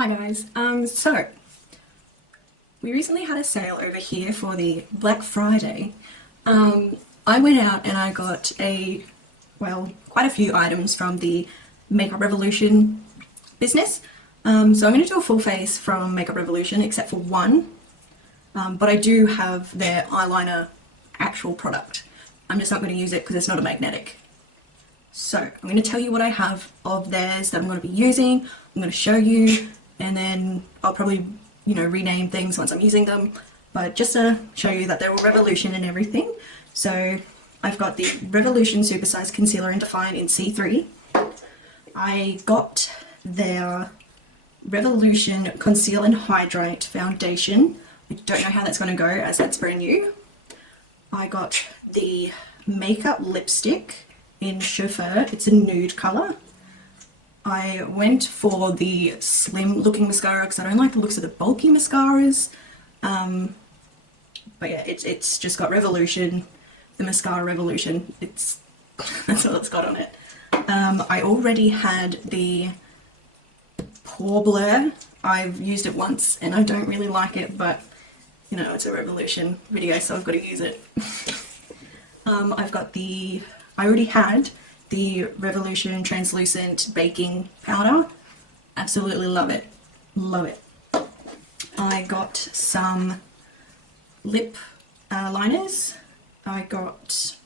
Hi guys, so we recently had a sale over here for the Black Friday. I went out and I got quite a few items from the Makeup Revolution business. So I'm going to do a full face from Makeup Revolution except for one, but I do have their eyeliner actual product. I'm just not going to use it because it's not a magnetic. So I'm going to tell you what I have of theirs that I'm going to be using. I'm going to show you, and then I'll probably, rename things once I'm using them. But just to show you that they're all Revolution and everything. So I've got the Revolution Supersize Concealer and Define in C3. I got their Revolution Conceal and Hydrate Foundation. I don't know how that's going to go as that's brand new. I got the Makeup Lipstick in Chauffeur. It's a nude colour. I went for the slim looking mascara because I don't like the looks of the bulky mascaras. But yeah, it's just got Revolution, the mascara Revolution. That's all it's got on it. I already had the Pore Blur. I've used it once and I don't really like it, but it's a Revolution video, so I've got to use it. I already had the Revolution Translucent Baking Powder. Absolutely love it. Love it. I got some lip liners. I got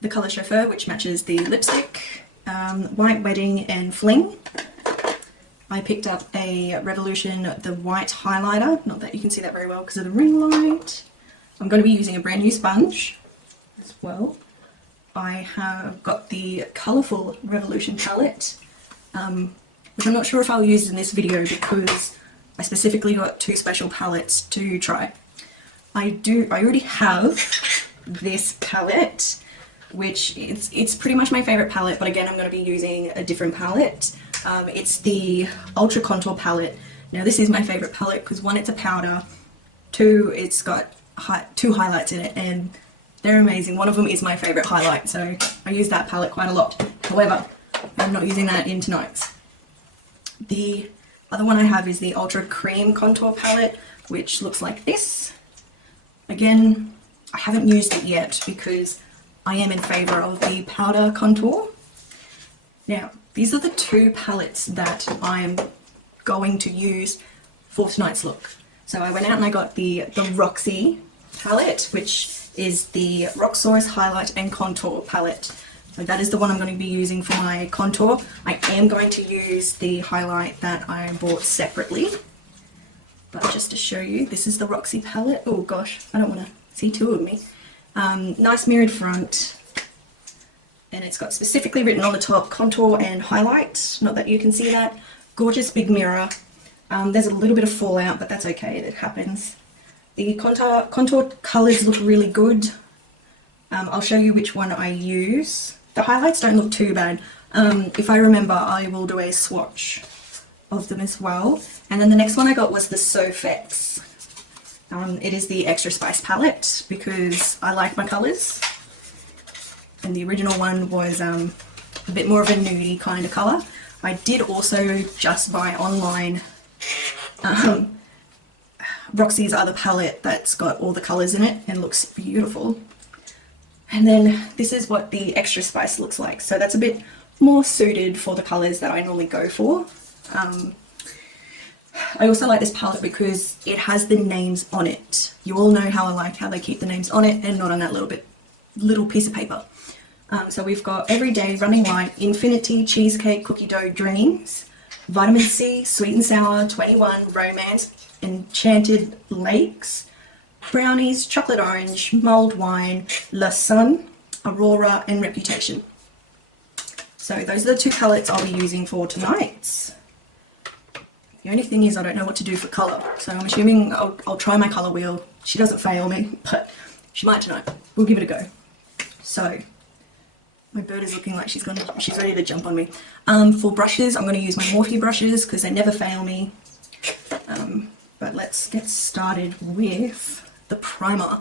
the colour Chauffeur, which matches the lipstick, White Wedding and Fling. I picked up a Revolution, the white highlighter. Not that you can see that very well because of the ring light. I'm going to be using a brand new sponge as well. I have got the colourful Revolution palette, which I'm not sure if I'll use in this video because I specifically got two special palettes to try. I already have this palette, which it's pretty much my favourite palette, but again I'm going to be using a different palette. It's the Ultra Contour palette. Now this is my favourite palette because one, it's a powder, two, it's got two highlights in it, and they're amazing. One of them is my favourite highlight, so I use that palette quite a lot. However, I'm not using that in tonight's. The other one I have is the Ultra Cream Contour palette, which looks like this. Again, I haven't used it yet because I am in favour of the powder contour. Now, these are the two palettes that I'm going to use for tonight's look. So I went out and I got the Roxy palette, which is the Roxxsaurus Highlight and Contour palette. So that is the one I'm going to be using for my contour. I am going to use the highlight that I bought separately. But just to show you, this is the Roxy palette. Oh gosh, I don't want to see two of me. Nice mirrored front. And it's got specifically written on the top, contour and highlight. Not that you can see that. Gorgeous big mirror. There's a little bit of fallout, but that's okay, it happens. The contour colours look really good. I'll show you which one I use. The highlights don't look too bad. If I remember, I will do a swatch of them as well. And then the next one I got was the Sophdoeslife. It is the Extra Spice palette because I like my colours. And the original one was a bit more of a nudie kind of colour. I did also just buy online Roxy's other palette that's got all the colours in it and looks beautiful. And then this is what the Extra Spice looks like. So that's a bit more suited for the colours that I normally go for. I also like this palette because it has the names on it. You all know how I like how they keep the names on it and not on that little piece of paper. So we've got Everyday, Running Light, Infinity, Cheesecake, Cookie Dough, Dreams, Vitamin C, Sweet and Sour, 21, Romance, Enchanted Lakes, Brownies, Chocolate Orange, Mulled Wine, La Sun, Aurora and Reputation. So those are the two palettes I'll be using for tonight. The only thing is I don't know what to do for colour, so I'm assuming I'll try my colour wheel. She doesn't fail me, but she might tonight. We'll give it a go. So my bird is looking like she's ready to jump on me. For brushes, I'm going to use my Morphe brushes because they never fail me. But let's get started with the primer.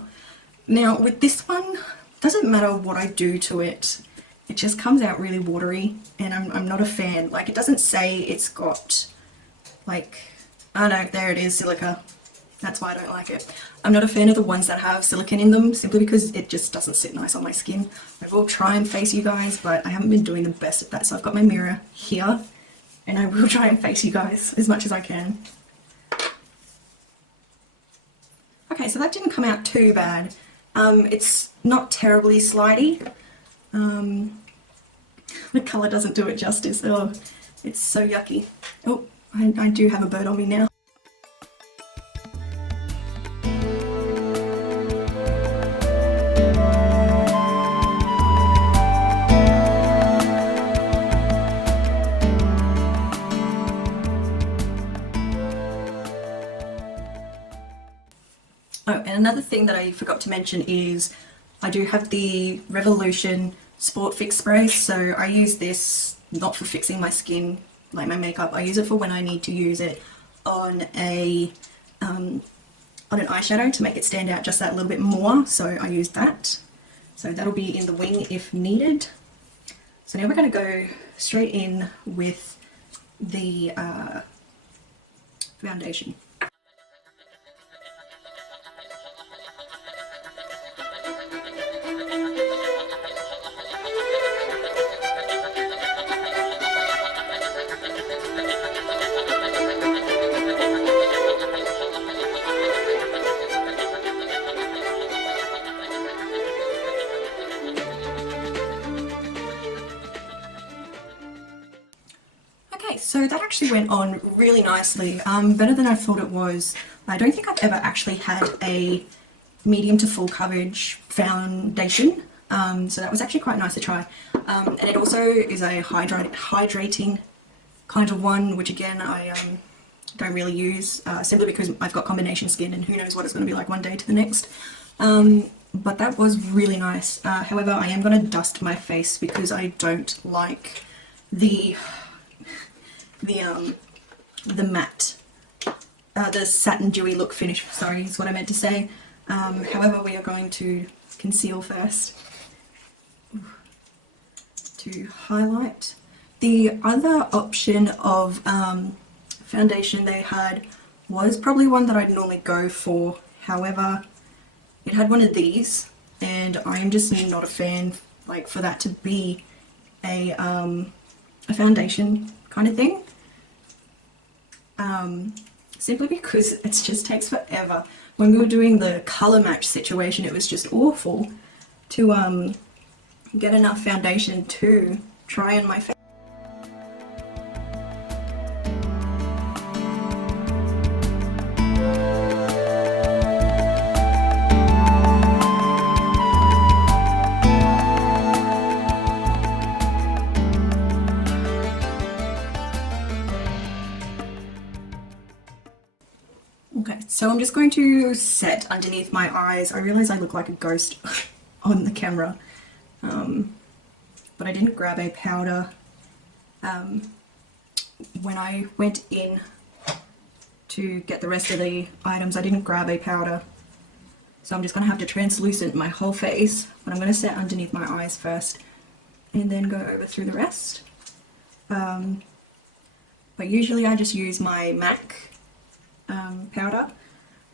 Now with this one, it doesn't matter what I do to it, it just comes out really watery and I'm not a fan. Like, it doesn't say it's got like, I don't know, there it is, silica. That's why I don't like it. I'm not a fan of the ones that have silicone in them, simply because it just doesn't sit nice on my skin. I will try and face you guys, but I haven't been doing the best at that. So I've got my mirror here, and I will try and face you guys as much as I can. Okay, so that didn't come out too bad. It's not terribly slidey. The colour doesn't do it justice. Oh, it's so yucky. Oh, I do have a bird on me now. Oh, and another thing that I forgot to mention is I do have the Revolution Sport Fix Spray, so I use this not for fixing my skin, like my makeup. I use it for when I need to use it on an eyeshadow to make it stand out just that little bit more, so I use that. So that'll be in the wing if needed. So now we're going to go straight in with the foundation. So that actually went on really nicely, better than I thought it was. I don't think I've ever actually had a medium to full coverage foundation, so that was actually quite nice to try. And it also is a hydrating kind of one, which again I don't really use, simply because I've got combination skin and who knows what it's going to be like one day to the next. But that was really nice. However, I am going to dust my face because I don't like the matte, the satin dewy look finish, sorry, is what I meant to say. However, we are going to conceal first to highlight. The other option of foundation they had was probably one that I'd normally go for. However, it had one of these, and I am just not a fan, like, for that to be a foundation kind of thing. Simply because it just takes forever. When we were doing the colour match situation, it was just awful to get enough foundation to try on my face. Okay, so I'm just going to set underneath my eyes. I realise I look like a ghost on the camera, but I didn't grab a powder when I went in to get the rest of the items. I didn't grab a powder, so I'm just going to have to translucent my whole face, but I'm going to set underneath my eyes first and then go over through the rest. But usually I just use my MAC powder,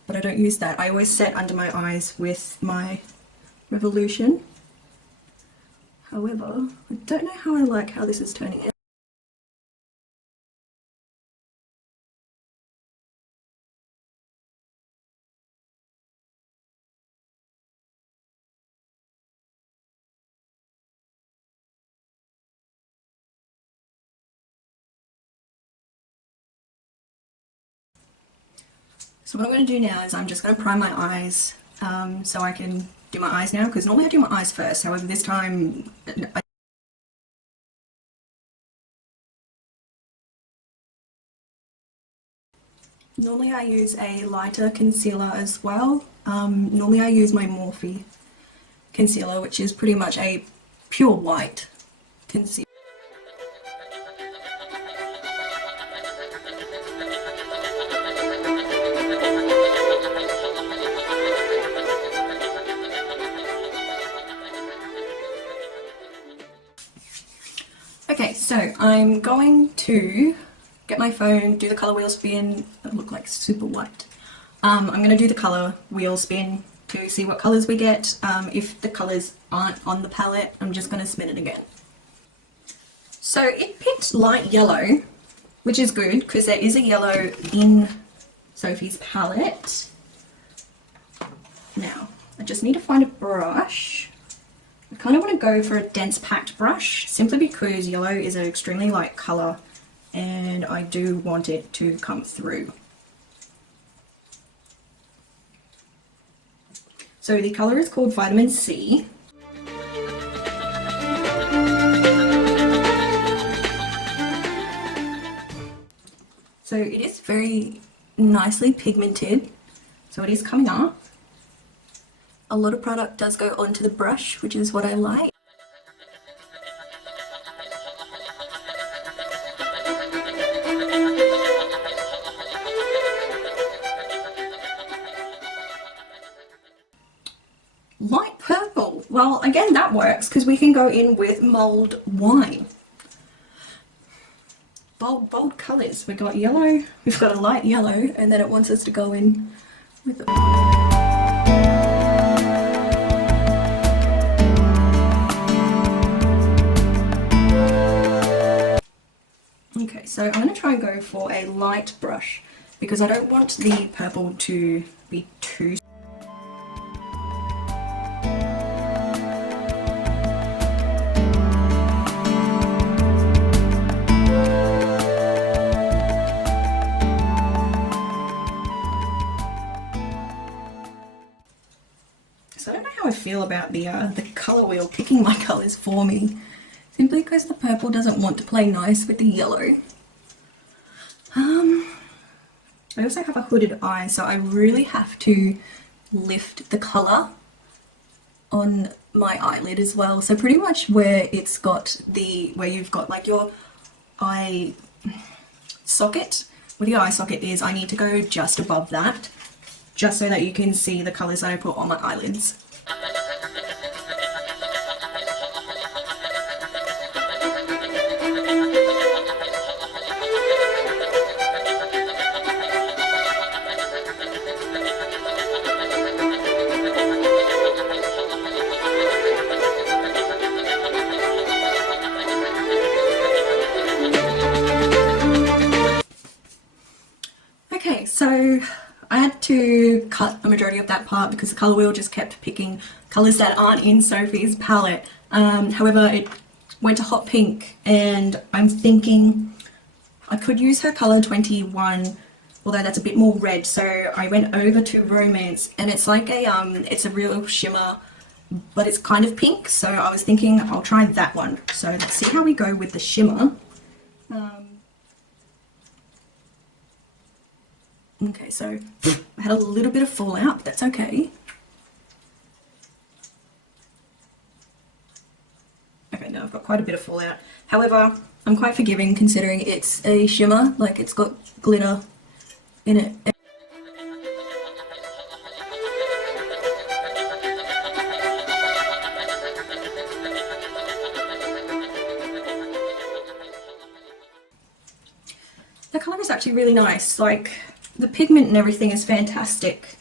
but I don't use that. I always set under my eyes with my Revolution. However, I don't know how I like how this is turning out. So what I'm going to do now is I'm just going to prime my eyes so I can do my eyes now, because normally I do my eyes first. However, this time normally I use a lighter concealer as well. Normally I use my Morphe concealer, which is pretty much a pure white concealer. Okay, so I'm going to get my phone, do the colour wheel spin. I look like super white. I'm going to do the colour wheel spin to see what colours we get. If the colours aren't on the palette, I'm just going to spin it again. So it picked light yellow, which is good because there is a yellow in Sophie's palette. Now, I just need to find a brush. I kind of want to go for a dense packed brush simply because yellow is an extremely light colour and I do want it to come through. So the colour is called Vitamin C. So it is very nicely pigmented, so it is coming up. A lot of product does go onto the brush, which is what I like. Light purple. Well, again, that works because we can go in with mulled wine. Bold colours. We've got yellow, we've got a light yellow, and then it wants us to go in with it. Okay, so I'm going to try and go for a light brush because I don't want the purple to be too... So I don't know how I feel about the colour wheel picking my colours for me, simply because the purple doesn't want to play nice with the yellow. I also have a hooded eye, so I really have to lift the colour on my eyelid as well. So pretty much where it's got the, where you've got like your eye socket, where the eye socket is, I need to go just above that, just so that you can see the colours that I put on my eyelids. Okay, so I had to cut a majority of that part because the colour wheel just kept picking colours that aren't in Sophie's palette. However, it went to hot pink and I'm thinking I could use her colour 21, although that's a bit more red, so I went over to Romance and it's like a, it's a real shimmer, but it's kind of pink, so I was thinking I'll try that one. So let's see how we go with the shimmer. Okay, so I had a little bit of fallout, but that's okay. Okay, now I've got quite a bit of fallout. However, I'm quite forgiving considering it's a shimmer, like it's got glitter in it. The colour is actually really nice, like the pigment and everything is fantastic.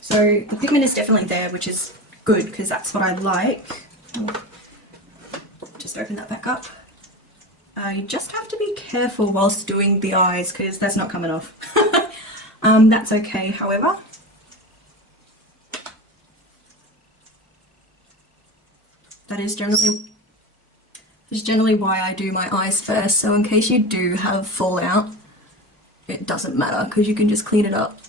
So the pigment is definitely there, which is good because that's what I like. Just open that back up. You just have to be careful whilst doing the eyes because that's not coming off. That's okay, however. That is generally why I do my eyes first, so in case you do have fallout, it doesn't matter because you can just clean it up.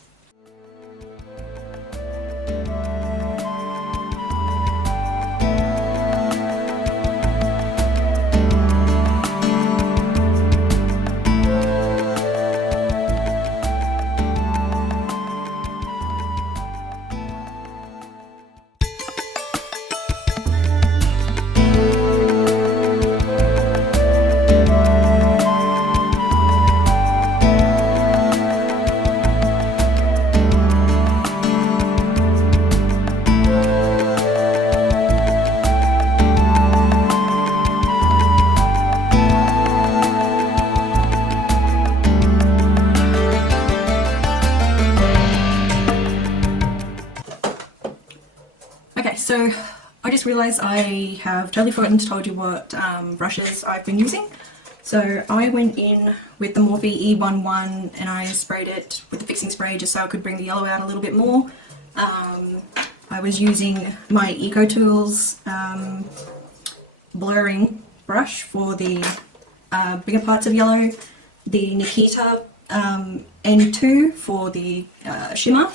Okay, so I just realised I have totally forgotten to tell you what brushes I've been using. So I went in with the Morphe E11 and I sprayed it with the fixing spray just so I could bring the yellow out a little bit more. I was using my EcoTools blurring brush for the bigger parts of yellow, the Nikita N2 for the shimmer,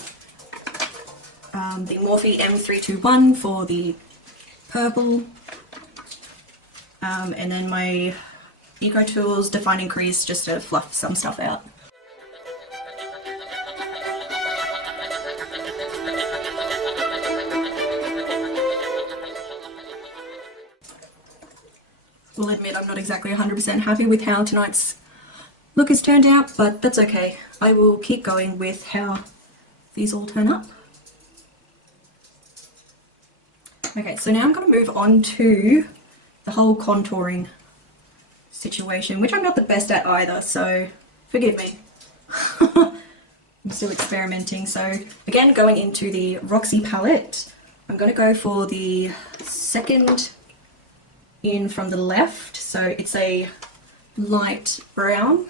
the Morphe M321 for the purple, and then my EcoTools Defining Crease just to fluff some stuff out. Will admit I'm not exactly 100% happy with how tonight's look has turned out, but that's okay. I will keep going with how these all turn up. Okay, so now I'm going to move on to the whole contouring situation, which I'm not the best at either, so forgive me. I'm still experimenting. So again, going into the Roxy palette, I'm going to go for the second in from the left, so it's a light brown.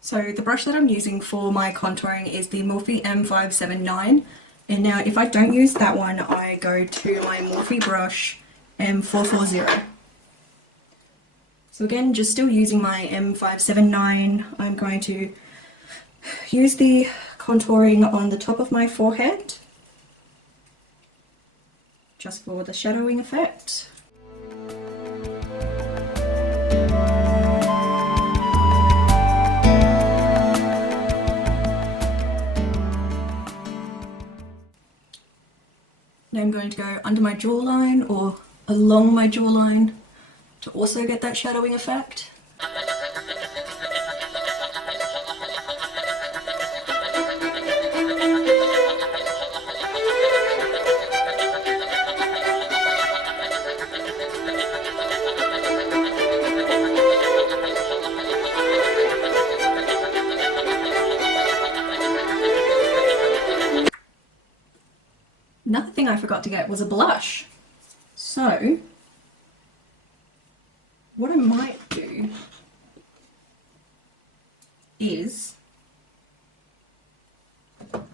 So the brush that I'm using for my contouring is the Morphe M579, and now if I don't use that one, I go to my Morphe brush M440. So again, just still using my M579, I'm going to use the contouring on the top of my forehead, just for the shadowing effect. Now I'm going to go under my jawline or along my jawline to also get that shadowing effect. Another thing I forgot to get was a blush. So what I might do is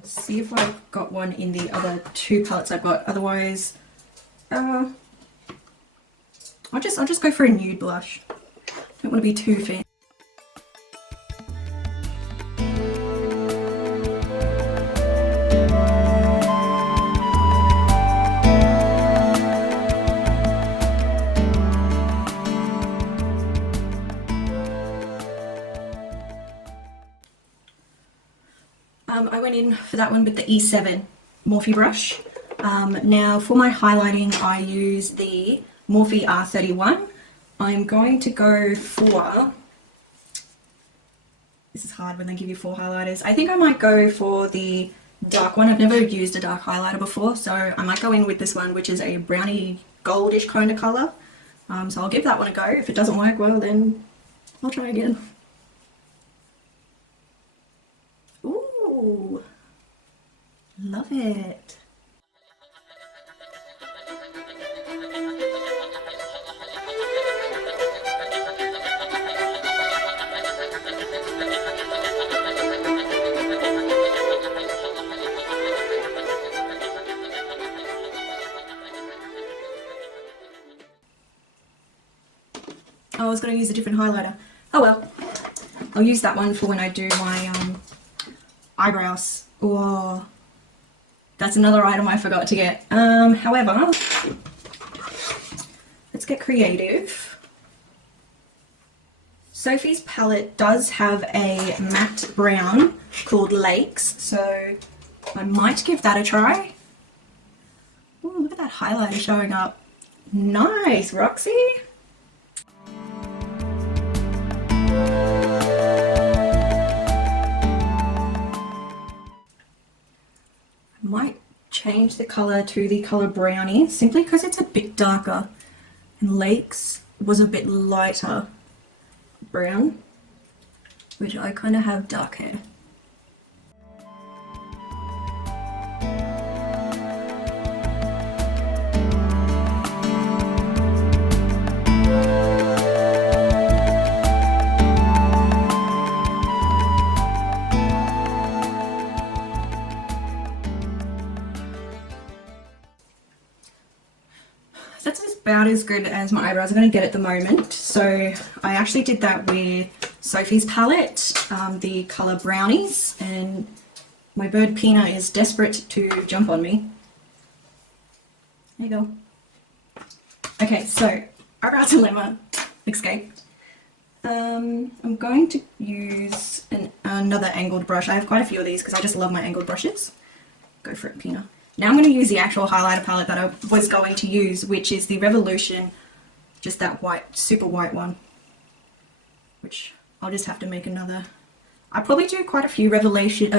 see if I've got one in the other two palettes I've got. Otherwise, I'll just go for a nude blush. Don't want to be too fancy. I went in for that one with the E7 Morphe brush. Now for my highlighting I use the Morphe R31. I'm going to go for, this is hard when they give you 4 highlighters, I think I might go for the dark one. I've never used a dark highlighter before, so I might go in with this one, which is a browny goldish kind of colour. So I'll give that one a go. If it doesn't work well, then I'll try again. Ooh, love it. I was going to use a different highlighter. Oh well, I'll use that one for when I do my eyebrows. Oh, that's another item I forgot to get. However, let's get creative. Sophie's palette does have a matte brown called Lakes, so I might give that a try. Ooh, look at that highlighter showing up. Nice, Roxy. might change the colour to the colour Brownie simply because it's a bit darker, and Lake's was a bit lighter brown, which I kind of have dark hair. That's about as good as my eyebrows are going to get at the moment. So I actually did that with Sophie's palette, the colour Brownies, and my bird Pina is desperate to jump on me. There you go. Okay, so eyebrow dilemma escaped. I'm going to use another angled brush. I have quite a few of these because I just love my angled brushes. Go for it, Pina. Now I'm going to use the actual highlighter palette that I was going to use, which is the Revolution, just that white, super white one, which I'll just have to make another. I probably do quite a few Revolution.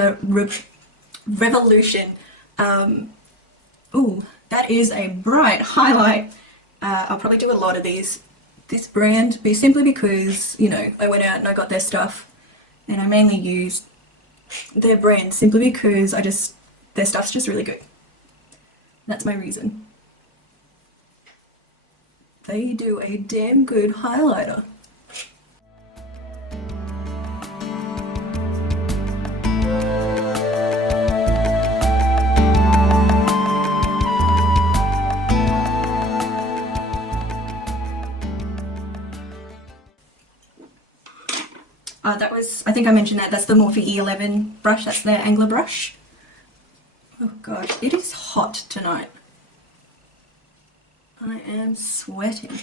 Ooh, that is a bright highlight. I'll probably do a lot of this brand, but simply because, you know, I went out and I got their stuff, and I mainly used their brand simply because their stuff's just really good. That's my reason. They do a damn good highlighter. I think I mentioned that's the Morphe E11 brush, that's their angler brush. Oh god, it is hot tonight. I am sweating.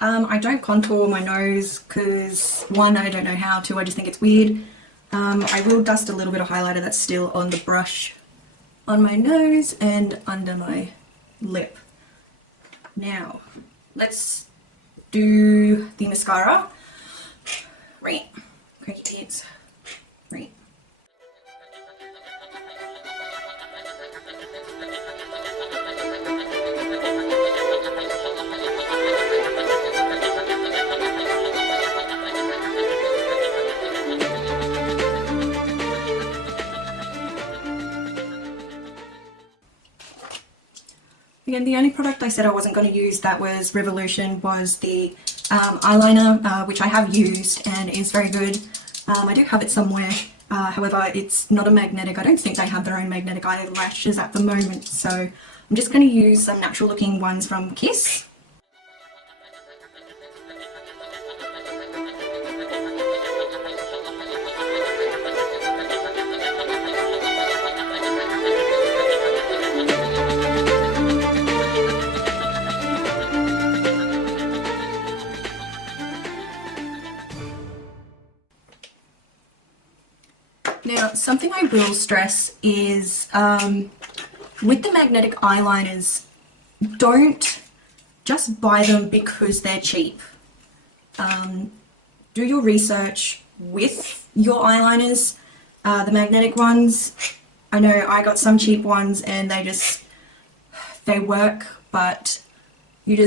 I don't contour my nose because, one, I don't know how to, I just think it's weird. I will dust a little bit of highlighter that's still on the brush on my nose and under my lip. Now, let's do the mascara. Right, cranky pants. Right. Again, the only product I said I wasn't going to use that was Revolution was the eyeliner, which I have used and is very good. I do have it somewhere, however it's not a magnetic. I don't think they have their own magnetic eyelashes at the moment, so I'm just going to use some natural looking ones from Kiss. Now, something I will stress is with the magnetic eyeliners, don't just buy them because they're cheap. Do your research with your eyeliners. The magnetic ones, I know I got some cheap ones and they work, but you're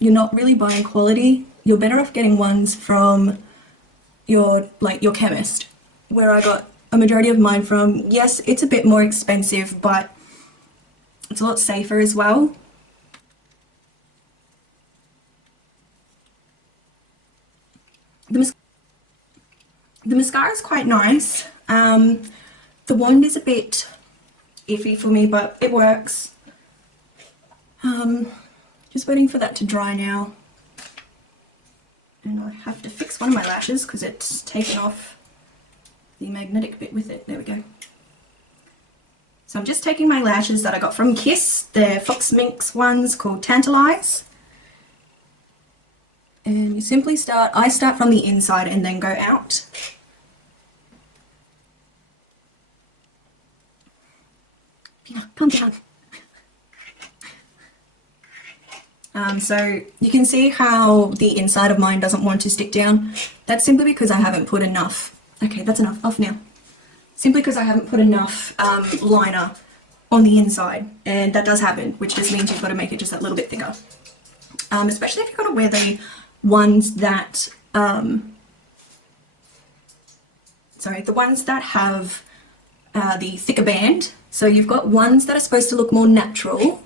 not really buying quality. You're better off getting ones from your chemist, where I got a majority of mine from. Yes, it's a bit more expensive, but it's a lot safer as well. The mascara is quite nice. The wand is a bit iffy for me, but it works. Just waiting for that to dry now. And I have to fix one of my lashes because it's taken off the magnetic bit with it. There we go. So I'm just taking my lashes that I got from Kiss. They're Fox Minx ones called Tantalize. And you simply I start from the inside and then go out. Pina, calm down. So you can see how the inside of mine doesn't want to stick down. That's simply because I haven't put enough. Okay, that's enough. Off now. simply because I haven't put enough liner on the inside, and that does happen, which just means you've got to make it just that little bit thicker. Especially if you've got to wear the ones that, the ones that have the thicker band. So you've got ones that are supposed to look more natural,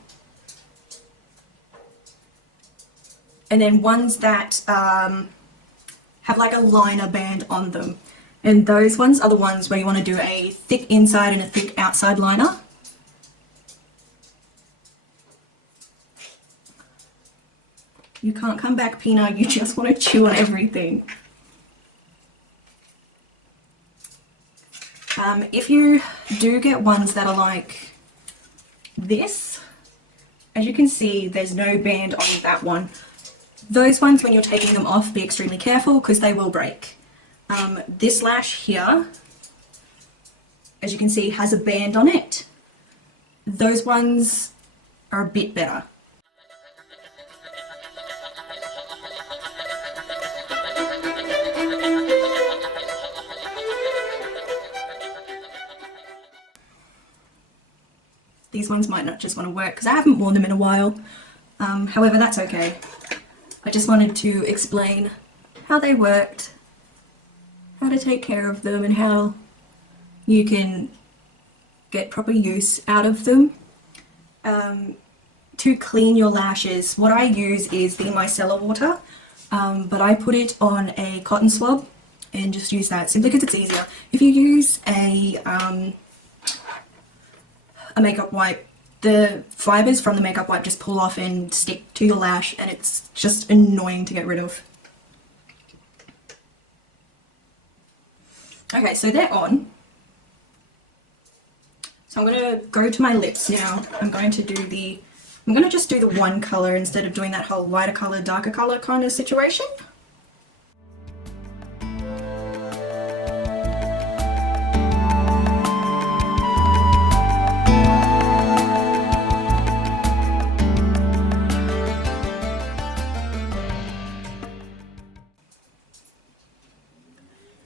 and then ones that have like a liner band on them. And those ones are the ones where you want to do a thick inside and a thick outside liner. You can't come back, Pina, you just want to chew on everything. If you do get ones that are like this, as you can see, there's no band on that one. Those ones, when you're taking them off, be extremely careful because they will break. This lash here, as you can see, has a band on it. Those ones are a bit better. These ones might not just want to work because I haven't worn them in a while. However, that's okay. I just wanted to explain how they worked, how to take care of them, and how you can get proper use out of them. To clean your lashes, what I use is the micellar water, but I put it on a cotton swab and just use that simply because it's easier. If you use a makeup wipe, the fibers from the makeup wipe just pull off and stick to your lash, and it's just annoying to get rid of. Okay, so they're on. So I'm going to go to my lips now. I'm going to just do the one colour instead of doing that whole lighter colour, darker colour kind of situation.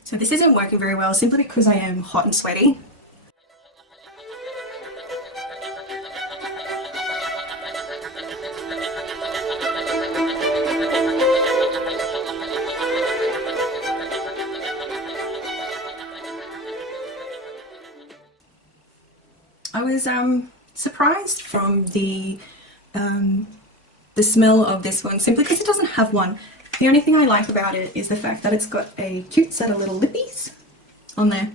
So this isn't working very well simply because I am hot and sweaty. I was surprised from the smell of this one simply because it doesn't have one. The only thing I like about it is the fact that it's got a cute set of little lippies on there.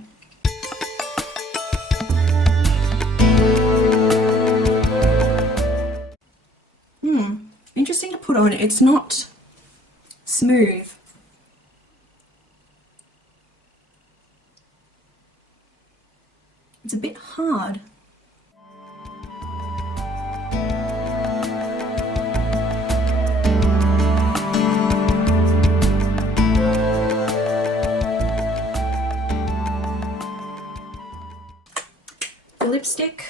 Interesting to put on. It's not smooth. It's a bit hard. Lipstick,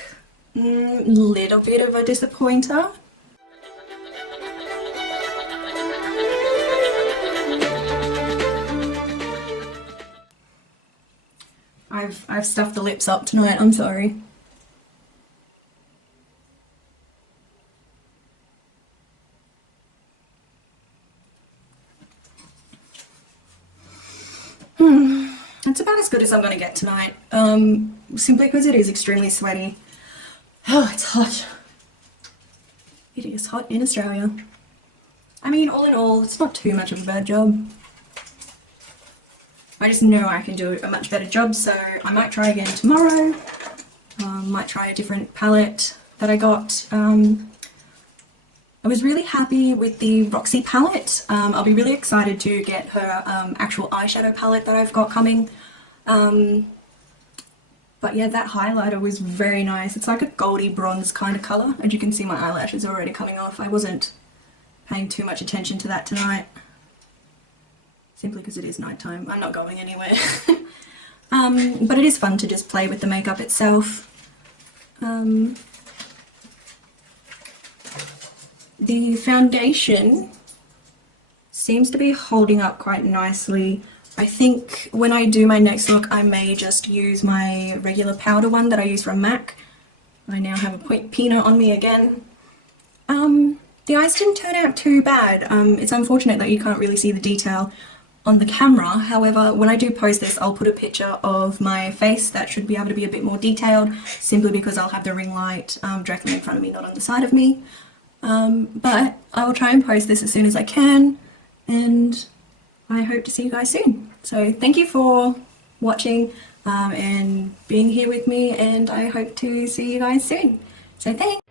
little bit of a disappointer. I've stuffed the lips up tonight, I'm sorry. It's about as good as I'm going to get tonight, simply because it is extremely sweaty. Oh, it's hot. It is hot in Australia. I mean, all in all, it's not too much of a bad job. I just know I can do a much better job, so I might try again tomorrow. Might try a different palette that I got. I was really happy with the Roxy palette. I'll be really excited to get her actual eyeshadow palette that I've got coming. But yeah, that highlighter was very nice. It's like a goldy bronze kind of colour. As you can see, my eyelashes are already coming off. I wasn't paying too much attention to that tonight, simply because it is nighttime. I'm not going anywhere. But it is fun to just play with the makeup itself. The foundation seems to be holding up quite nicely. I think when I do my next look, I may just use my regular powder one that I use from MAC. I now have a point peanut on me again. The eyes didn't turn out too bad. It's unfortunate that you can't really see the detail on the camera. However, when I do post this, I'll put a picture of my face that should be able to be a bit more detailed, simply because I'll have the ring light directly in front of me, not on the side of me. But I will try and post this as soon as I can, and I hope to see you guys soon. So thank you for watching and being here with me, and I hope to see you guys soon. So thanks!